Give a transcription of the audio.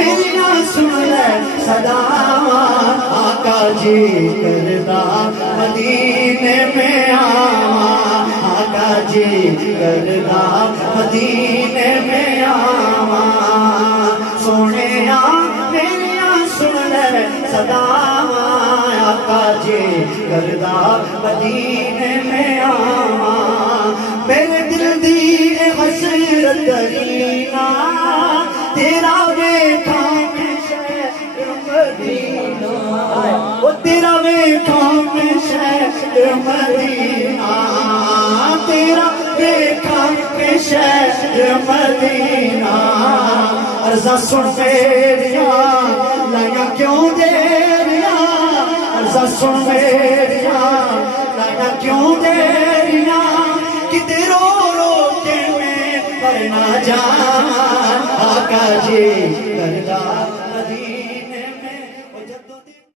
میریاں سن لے صداواں آقا جی کردا مدینے میں آواں آقا جی کردا مدینے میں آواں سونیا میریاں سن لے صداواں آقا جی کردا مدینے میں آواں میرے دل دی حسرت کرینا تیرا ویکھاں میں شہر مدینہ او تیرا ویکھاں میں شہر مدینہ تیرا ویکھاں میں شہر مدینہ عرضاں سن میریاں لائیاں کیوں دیریاں عرضاں سن میریاں لائیاں کیوں دیریاں کتے رو رو کے میں پڑھنا جان آقا جی کردا